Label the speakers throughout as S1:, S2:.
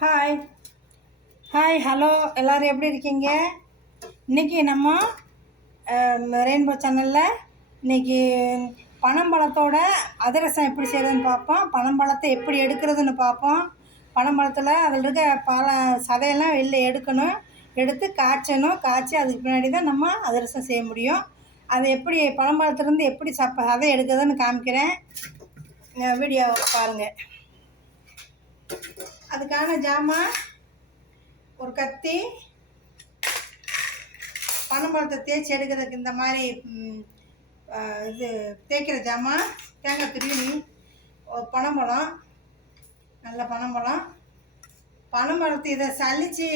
S1: Hi hi hello எல்லோரும் எப்படி இருக்கீங்க? இன்றைக்கி நம்ம ரெயின்போ சேனலில் இன்றைக்கி பனம்பழத்தோட அதிரசம் எப்படி செய்கிறதுன்னு பார்ப்போம். பனம்பழத்தை எப்படி எடுக்கிறதுன்னு பார்ப்போம். பனம்பழத்தில் அதில் இருக்க பல சதையெல்லாம் வெளில எடுக்கணும். எடுத்து காய்ச்சணும். காய்ச்சி அதுக்கு பின்னாடி தான் நம்ம அதிரசம் செய்ய முடியும். அதை எப்படி பனம்பழத்துலேருந்து எப்படி சப்ப சதை எடுக்கிறதுன்னு காமிக்கிறேன். வீடியோ பாருங்கள் அதுக்கான ஜாமான் ஒரு கத்தி பனம்பழத்தை தேய்ச்சி எடுக்கிறதுக்கு இந்த மாதிரி இது தேய்க்கிற ஜாமான் தேங்காய் துருவி ஒரு பனம்பழம் நல்ல பனம்பழம். பனம்பழத்தை இதை சலிச்சு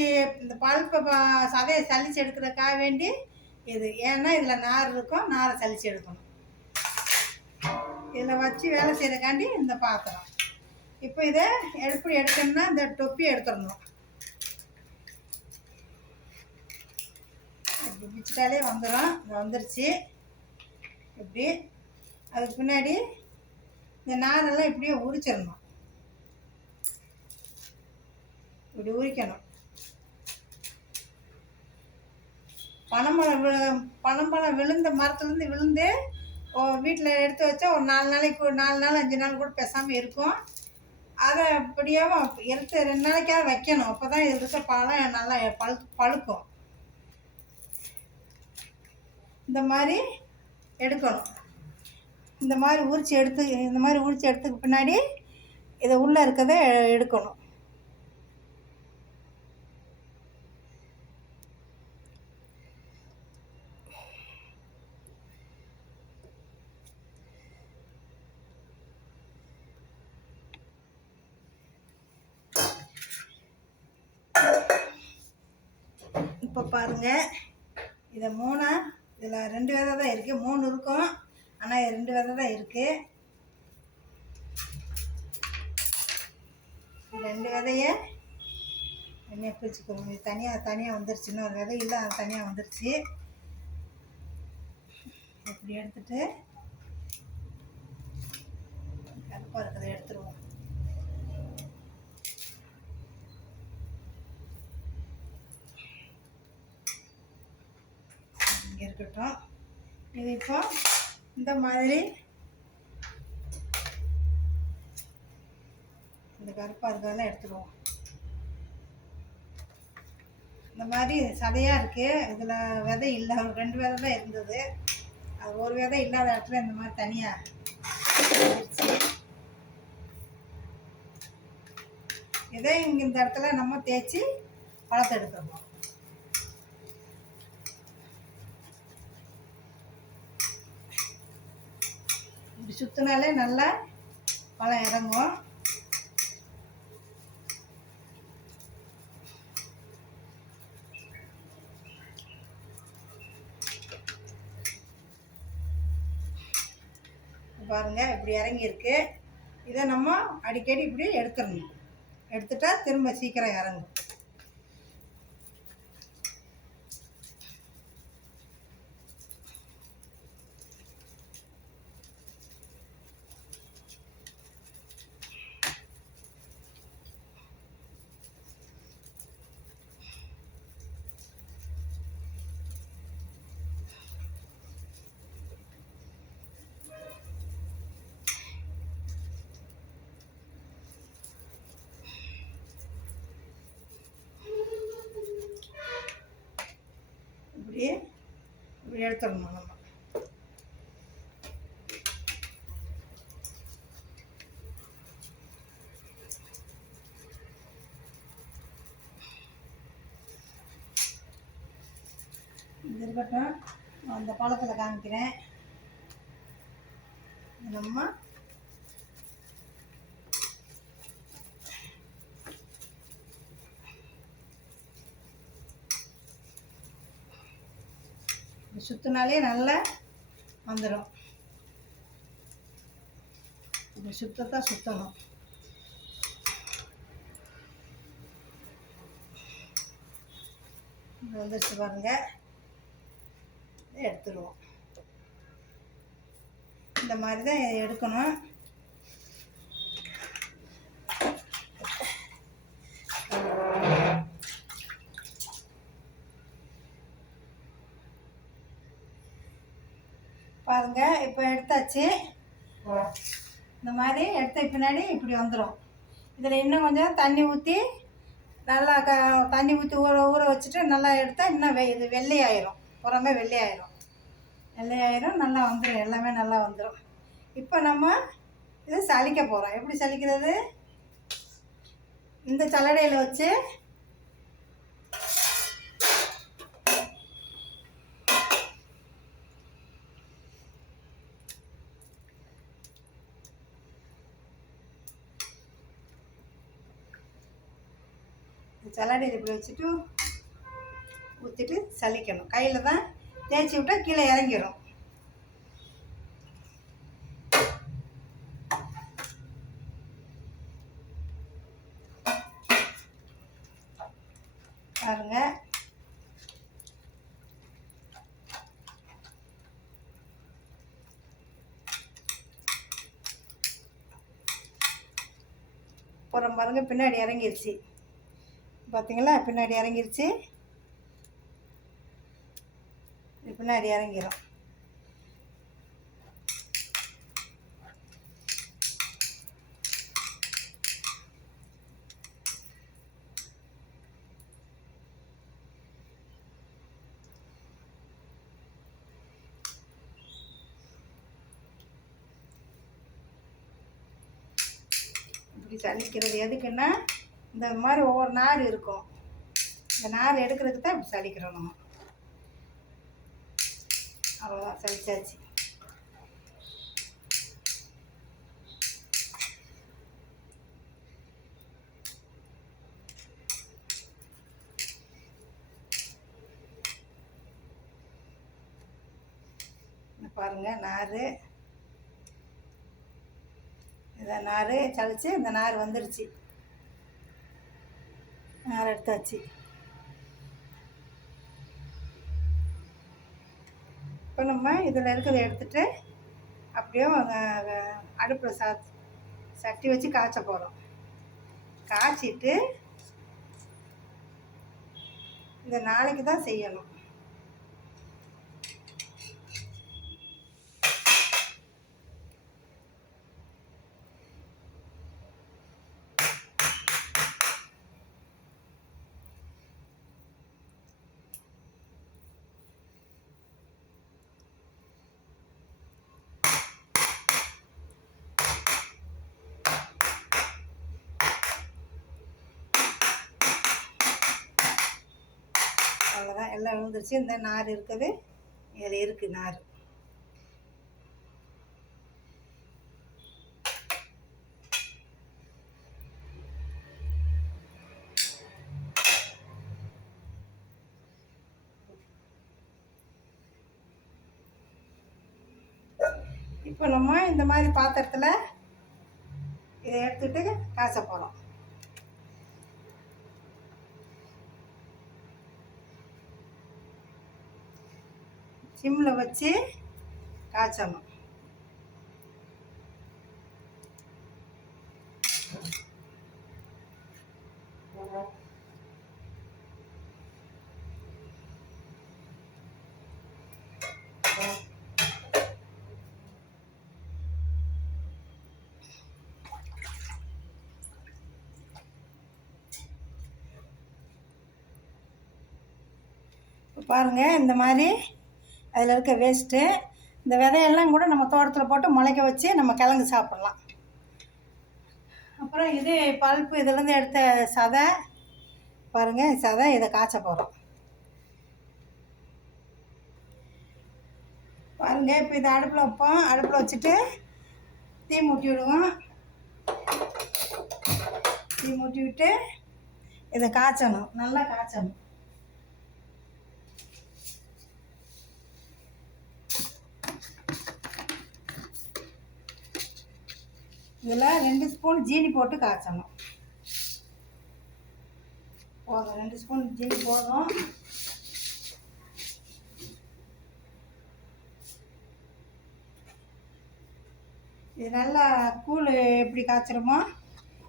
S1: இந்த பழுப்பை ப- சதையை சலிச்சு எடுக்கிறதுக்காக வேண்டி இது ஏன்னா இதில் நார் இருக்கும் நாரை சலிச்சு எடுக்கணும். இதில் வச்சு வேலை செய்கிறக்காண்டி இந்த பாத்திரம். இப்போ இதை எப்படி எடுத்தோம்னா இந்த தொப்பி எடுத்துடணும். இப்படி பிடிச்சிட்டாலே வந்துடும் இது வந்துருச்சு. இப்படி. அதுக்கு பின்னாடி இந்த நாரெல்லாம் இப்படியே உரிச்சிடணும். இப்படி உரிக்கணும். பனம்பழம் விழு பனம்பழம் விழுந்த மரத்துலேருந்து விழுந்து வீட்டில் எடுத்து வச்சா ஒரு நாலு நாளைக்கு நாலு நாள் அஞ்சு நாள் கூட பேசாமல் இருக்கும். அதை அப்படியே எடுத்து ரெண்டு நாளைக்காவது வைக்கணும். அப்போ தான் இது இருக்க பழம் நல்லா பழு பழுக்கும். இந்த மாதிரி எடுக்கணும். இந்த மாதிரி உரிச்சு எடுத்து இந்த மாதிரி உரிச்சு எடுத்துக்கு பின்னாடி இதை உள்ளே இருக்கிறத எடுக்கணும் இப்போ பாருங்கள் இதை மூணா இதில் ரெண்டு விதை தான் இருக்குது மூணு இருக்கும். ஆனால் ரெண்டு விதை தான் இருக்குது ரெண்டு விதைய தனியாக பிரிச்சுக்கோங்க. இது தனியாக தனியாக வந்துருச்சு. இன்னொரு விதை இல்லை அது தனியாக வந்துருச்சு. இப்படி எடுத்துட்டு கருப்பாக இருக்கிறத எடுத்துருவோம் இங்கே இருக்கட்டும். இது இப்போ இந்த மாதிரி இந்த கருப்பாக இருக்கிறதெல்லாம் எடுத்துருவோம். இந்த மாதிரி சதையாக இருக்குது இதில் விதை இல்லை. ஒரு ரெண்டு விதை தான் இருந்தது. அது ஒரு விதை இல்லாத இடத்துல இந்த மாதிரி தனியாக இதே இதை இங்கே இந்த இடத்துல நம்ம தேய்ச்சி பழத்தை சுற்றினாலே நல்லா பழம் இறங்கும். பாருங்க இப்படி இறங்கியிருக்கு. இதை நம்ம அடிக்கடி இப்படி எடுத்துடணும். எடுத்துட்டா திரும்ப சீக்கிரம் இறங்கும் இப்படி இப்படி எடுத்துடணும் நம்ம. இது இருக்கட்டும். அந்த பழத்தில் காமிக்கிறேன். நம்ம சுற்றினாலே நல்லா வந்துடும் சுத்தத்தான் சுற்றணும் வந்துருச்சு பாருங்க. எடுத்துடுவோம் எடுத்துருவோம். இந்த மாதிரி தான் எடுக்கணும் பாருங்க இப்போ எடுத்தாச்சு. இந்த மாதிரி எடுத்த பின்னாடி இப்படி வந்துடும் இதில் இன்னும் கொஞ்சம் தண்ணி ஊற்றி நல்லா க தண்ணி ஊற்றி ஊற ஊற வச்சுட்டு நல்லா எடுத்தால் இன்னும் வெ இது வெள்ளையாயிரும். புறமே வெள்ளையாயிரும். வெள்ளையாயிரும் நல்லா வந்துடும் எல்லாமே நல்லா வந்துடும் இப்போ நம்ம இது சலிக்க போகிறோம் எப்படி சலிக்கிறது இந்த சலடையில் வச்சு இந்த இப்படி வச்சுட்டு ஊற்றிட்டு சலிக்கணும் கையில் தான் தேய்ச்சி விட்டால் கீழே இறங்கிடும் பாருங்க. அப்புறம் பாருங்க பின்னாடி இறங்கிருச்சு. பார்த்தீங்களா பின்னாடி இறங்கிருச்சு. இது பின்னாடி இறங்கிரும். இப்படி சலிக்கிறது எதுக்குன்னா இந்த மாதிரி ஒவ்வொரு நார் இருக்கும். இந்த நார் எடுக்கிறதுக்கு தான் இப்படி சலிக்கிறோம் நம்ம. அவ்வளோதான் சலிச்சாச்சு. பாருங்கள் பாருங்க நார். இதை நார் சளிச்சு இந்த நார் வந்துருச்சு. நார் எடுத்தாச்சு. இப்போ நம்ம இதில் இருக்கிறத எடுத்துகிட்டு அப்படியே அடுப்பில் சா சட்டி வச்சு காய்ச்ச போகிறோம் காய்ச்சிட்டு இதை நாளைக்கு தான் செய்யணும். அவ்வளோதான் எல்லாம் விழுந்துருச்சு. இந்த நார் இருக்குது. இதில் இருக்குது நார். இப்போ நம்ம இந்த மாதிரி பாத்திரத்தில் இதை எடுத்துகிட்டு காசை போகிறோம் சிம்மில் வச்சு காய்ச்சணும். பாருங்க பாருங்கள் இந்த மாதிரி அதில் இருக்க வேஸ்ட்டு இந்த விதையெல்லாம் கூட நம்ம தோட்டத்தில் போட்டு முளைக்க வச்சு நம்ம கிழங்கு சாப்பிட்லாம். அப்புறம் இது பல்ப்பு இதுலேருந்து எடுத்த சதை. பாருங்கள் சதை இதை காய்ச்ச போகிறோம் பாருங்கள் இப்போ இதை அடுப்பில் வைப்போம். அடுப்பில் வச்சுட்டு தீ மூட்டி விடுவோம். தீ மூட்டி விட்டு இதை காய்ச்சணும். நல்லா காய்ச்சணும். இதில் ரெண்டு ஸ்பூன் ஜீனி போட்டு காய்ச்சணும். போதும் ரெண்டு ஸ்பூன் ஜீனி போதும். இது நல்லா கூழ் எப்படி காய்ச்சிருமோ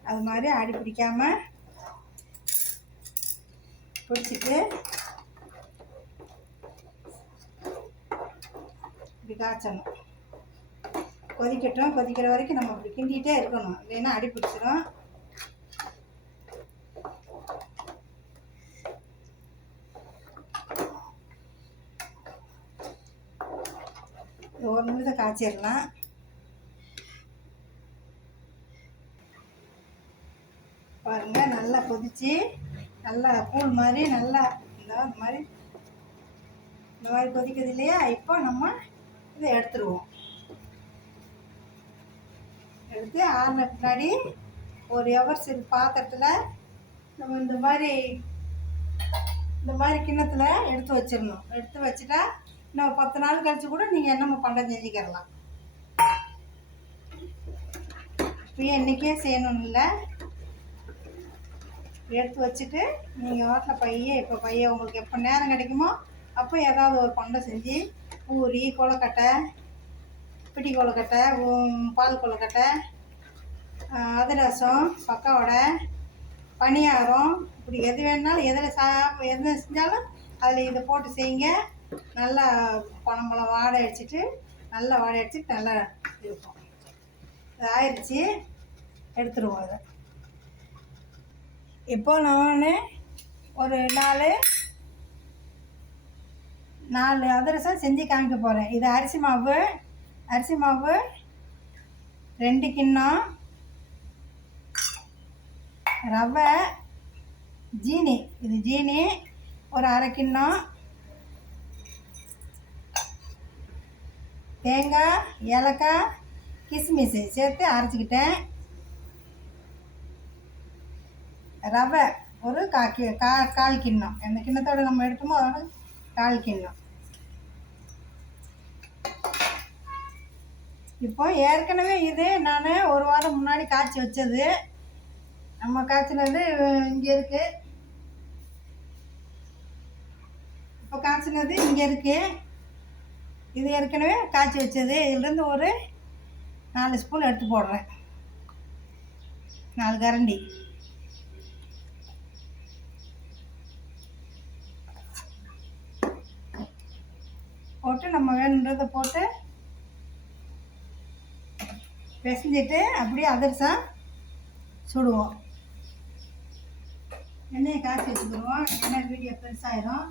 S1: அது மாதிரி அடி பிடிக்காம பிடிச்சிட்டு இப்படி காய்ச்சணும். கொதிக்கட்டும். கொதிக்கிற வரைக்கும் நம்ம அப்படி கிண்டிகிட்டே இருக்கணும். இல்லைன்னா அடி பிடிச்சிரும். ஒரு நிமிஷம் காய்ச்சிடலாம். பாருங்க நல்லா கொதிச்சு நல்லா கூழ் மாதிரி நல்லா இந்த மாதிரி இந்த மாதிரி கொதிக்கிறது இல்லையா? இப்போ நம்ம இதை எடுத்துருவோம். எடுத்து ஆறின பின்னாடி ஒரு எவர்ஸ் பாத்திரத்தில் நம்ம இந்த மாதிரி இந்த மாதிரி கிண்ணத்தில் எடுத்து வச்சிடணும். எடுத்து வச்சுட்டா இன்னும் பத்து நாள் கழித்து கூட நீங்கள் என்னமோ பண்டம் செஞ்சுக்கிறலாம் இப்பயே இன்றைக்கே செய்யணும்னு இல்லை. எடுத்து வச்சுட்டு நீங்கள் வாட்டில் பைய இப்போ பைய உங்களுக்கு எப்போ நேரம் கிடைக்குமோ அப்போ ஏதாவது ஒரு பண்டம் செஞ்சு பூரி கொலக்கட்டை பிடி கொழுக்கட்டை பால் கொழுக்கட்டை அதிரசம் பக்காவடை பணியாரம் இப்படி எது வேணாலும் எதில் சா எது செஞ்சாலும் அதில் இதை போட்டு செய்யுங்க. நல்லா பனம்பழம் வாடை அடிச்சுட்டு நல்லா வாடை அடிச்சுட்டு நல்லா இருக்கும். இது ஆயிடுச்சு எடுத்துருவோம் அதை இப்போ நான் ஒரு நாலு நாலு அதிரசம் செஞ்சு காமிக்க போகிறேன் இது அரிசி மாவு அரிசி மாவு ரெண்டு கிண்ணம் ரவை ஜீனி. இது ஜீனி ஒரு அரை கிண்ணம். தேங்காய் ஏலக்காய் கிஸ்மிஸ் சேர்த்து அரைச்சிக்கிட்டேன். ரவை ஒரு கா கி கா கால் கிண்ணம். எந்த கிண்ணத்தோடு நம்ம எடுத்தோமோ அதோட கால் கிண்ணம். இப்போ ஏற்கனவே இது நான் ஒரு வாரம் முன்னாடி காய்ச்சி வச்சது. நம்ம காய்ச்சினது இங்கே இருக்குது இப்போ காய்ச்சினது இங்கே இருக்குது இது ஏற்கனவே காய்ச்சி வச்சது. இதுலேருந்து ஒரு நாலு ஸ்பூன் எடுத்து போடுறேன். நாலு கரண்டி. போட்டு நம்ம வேணுன்றதை போட்டு பிசைஞ்சிட்டு அப்படியே அதிரசம் சுடுவோம். எண்ணெயை காய்ச்சி வச்சுக்கிடுவோம். எண்ணெய் வீடியோ பெருசாகிடும்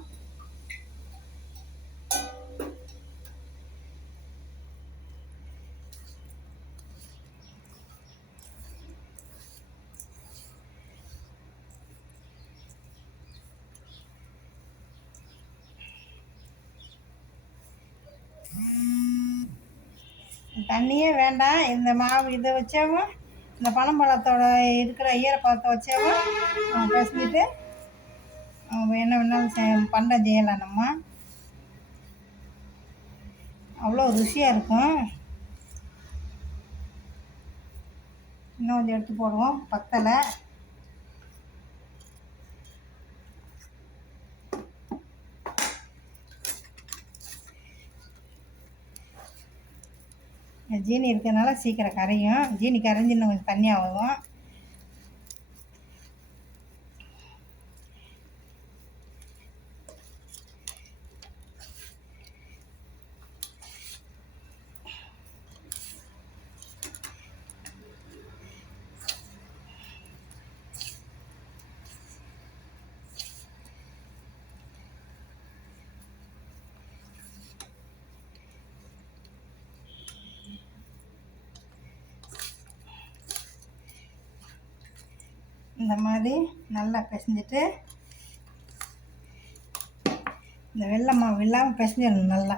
S1: தண்ணியே வேண்டாம். இந்த மாவு இதை வச்சவும் இந்த பனம்பழத்தோட இருக்கிற ஈரப்பழத்தை வச்சவும் நம்ம பிசைஞ்சிட்டு என்ன வேணாலும் செய் பண்டம் செய்யலாம் நம்ம. அவ்வளோ ருசியாக இருக்கும். இன்னும் கொஞ்சம் எடுத்து போடுவோம். பத்தலை. ஜீனி இருக்கிறதுனால சீக்கிரம் கரையும். ஜீனி கரைஞ்சி இன்னும் கொஞ்சம் தண்ணியாகும் இந்த மாதிரி நல்லா பிசைஞ்சிட்டு இந்த வெள்ளை மாவு இல்லாமல் பிசைஞ்சிடணும் நல்லா.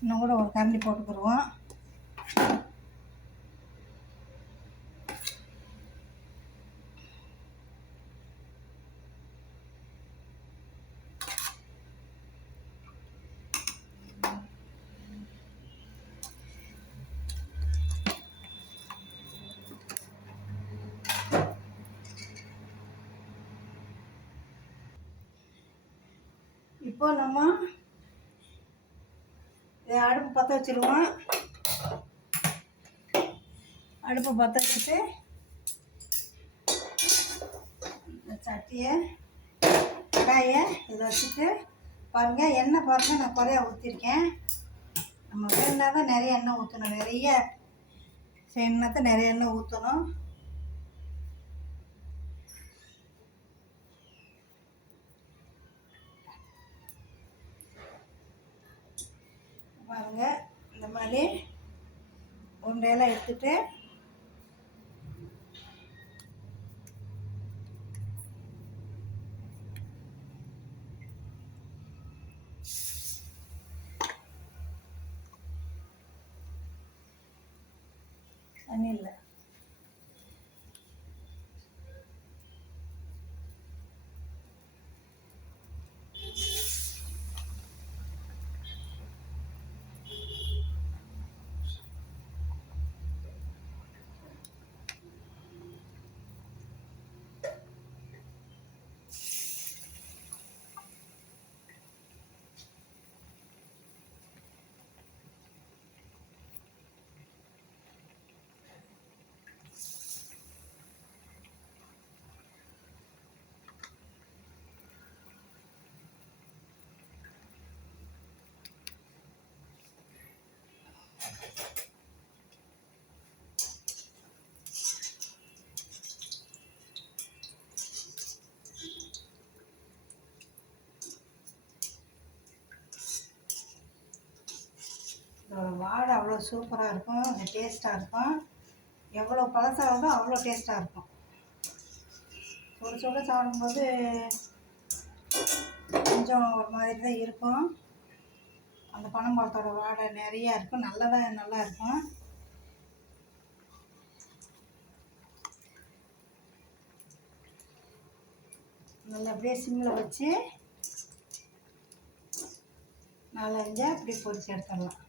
S1: இன்னும் கூட ஒரு கரண்டி போட்டுக்கிடுவோம் இப்போ நம்ம இதை அடுப்பு பற்ற வச்சிருவோம். அடுப்பு பற்ற வச்சுட்டு இந்த சட்டியை கடாயை இதை வச்சுட்டு பாருங்கள் எண்ணெய் பாருங்கள் நான் குறையா ஊற்றிருக்கேன் நம்ம வேணுன்னா தான் நிறைய எண்ணெய் ஊற்றணும் நிறைய செய்யணுன்னா நிறைய எண்ணெய் ஊற்றணும் பாருங்கள் இந்த மாதிரி உருண்டையெல்லாம் எடுத்துகிட்டு தண்ணி இல்லை இதோட வாடை அவ்வளோ சூப்பராக இருக்கும் டேஸ்ட்டாக இருக்கும். எவ்வளோ பழசாகுதோ அவ்வளோ டேஸ்ட்டாக இருக்கும். ஒரு சொல்ல சாப்பிடும்போது கொஞ்சம் ஒரு மாதிரி தான் இருக்கும். அந்த பனம்பழத்தோட வாடை நிறையா இருக்கும். நல்லதாக நல்லா இருக்கும். நல்லா அப்படியே சிம்மில் வச்சு நாலஞ்சா அப்படியே பொறிச்சு எடுத்துடலாம்.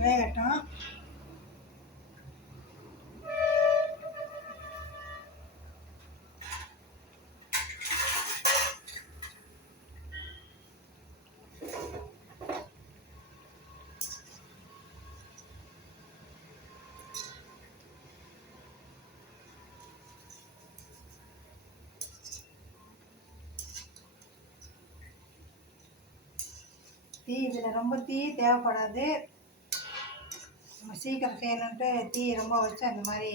S1: வேகட்டும். தீ இதில் ரொம்ப தீ தேவைப்படாது. நம்ம சீக்கிரம் செய்யணுன்ட்டு தீ ரொம்ப வச்சு அந்த மாதிரி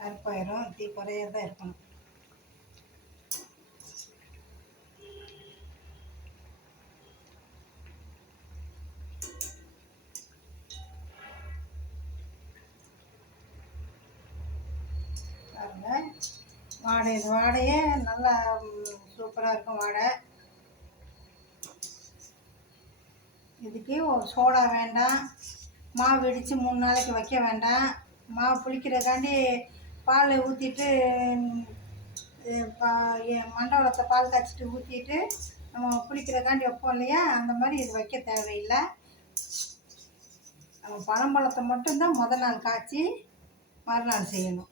S1: கருப்பாயிரும் தீ குறையதான் இருக்கணும். வாடை இந்த வாடையே நல்லா சூப்பராக இருக்கும் வாடை. இதுக்கு ஒரு சோடா வேண்டாம். மாவு இடித்து மூணு நாளைக்கு வைக்க வேண்டாம். மாவு புளிக்கிறதுக்காண்டி பால் ஊற்றிட்டு மண்டபத்தை பால் காய்ச்சிட்டு ஊற்றிட்டு நம்ம புளிக்கிறதுக்காண்டி வைப்போம் இல்லையா? அந்த மாதிரி இது வைக்க தேவையில்லை. நம்ம பழம்பழத்தை மட்டும்தான் முதல் நாள் காய்ச்சி மறுநாள் செய்யணும்.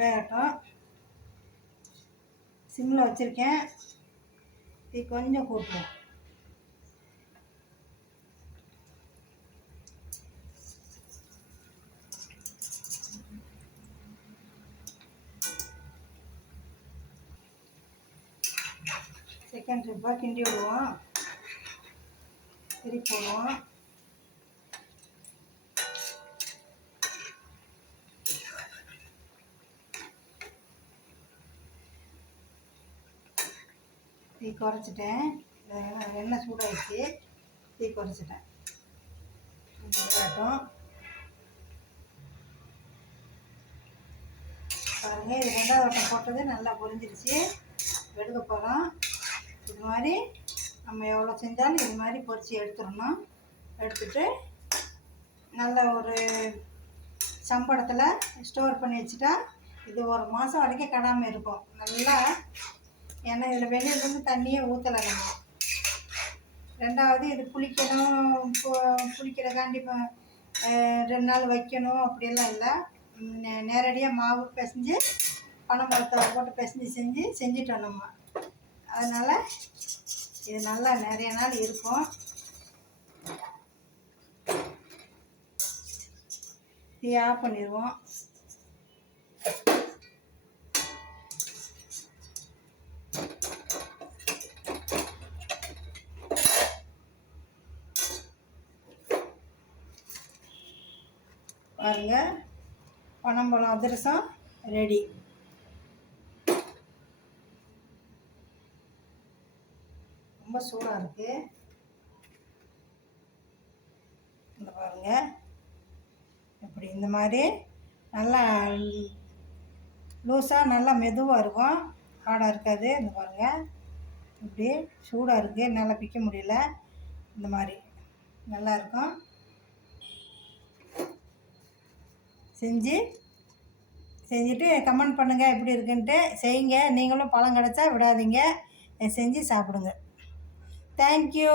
S1: வேகட்டும் சிம்மில் வச்சுருக்கேன். இது கொஞ்சம் கூட்டுவோம் செகண்ட் ட்ரிப்பாக கிண்டி விடுவோம். திருப்பி போடுவோம். தீ குறைச்சிட்டேன். எண்ணெய் சூடாயிடுச்சு? தீ குறைச்சிட்டேன். காட்டும் பாருங்க இது ரெண்டாவது வட்டம் போட்டது நல்லா பொரிஞ்சிருச்சு. எடுக்க போகிறோம் இது மாதிரி நம்ம எவ்வளோ செஞ்சாலும் இது மாதிரி பொரிச்சு எடுத்துடணும். எடுத்துட்டு நல்ல ஒரு சம்பளத்தில் ஸ்டோர் பண்ணி வச்சுட்டா இது ஒரு மாதம் வரைக்கும் கடாமல் இருக்கும். நல்லா ஏன்னா இதில் வெளியிலேருந்து தண்ணியே ஊற்றலை நம்ம ரெண்டாவது இது புளிக்கணும் புளிக்கிறதாண்டி இப்போ ரெண்டு நாள் வைக்கணும் அப்படியெல்லாம் இல்லை. நே- நேரடியாக மாவு பிசைஞ்சு பனம்பழத்தை போட்டு பிசைஞ்சு செஞ்சு செஞ்சிட்டோம் நம்ம. அதனால் இது நல்லா நிறைய நாள் இருக்கும். தீ ஆஃப் பண்ணிடுவோம் பாருங்கள் பனம்பழம் அதிரசம் ரெடி ரொம்ப சூடாக இருக்குது இந்த பாருங்க. இப்படி இந்த மாதிரி நல்லா லூஸாக நல்லா மெதுவாக இருக்கும். ஹார்டாக இருக்காது. இந்த பாருங்கள் இப்படி சூடாக இருக்குது என்னால் பிக்க முடியல. இந்த மாதிரி நல்லா இருக்கும் செஞ்சு செஞ்சுட்டு கமெண்ட் பண்ணுங்கள் எப்படி இருக்குன்ட்டு. செய்யுங்க. நீங்களும் பழம் கிடச்சா விடாதீங்க. செஞ்சு சாப்பிடுங்க. தேங்க்யூ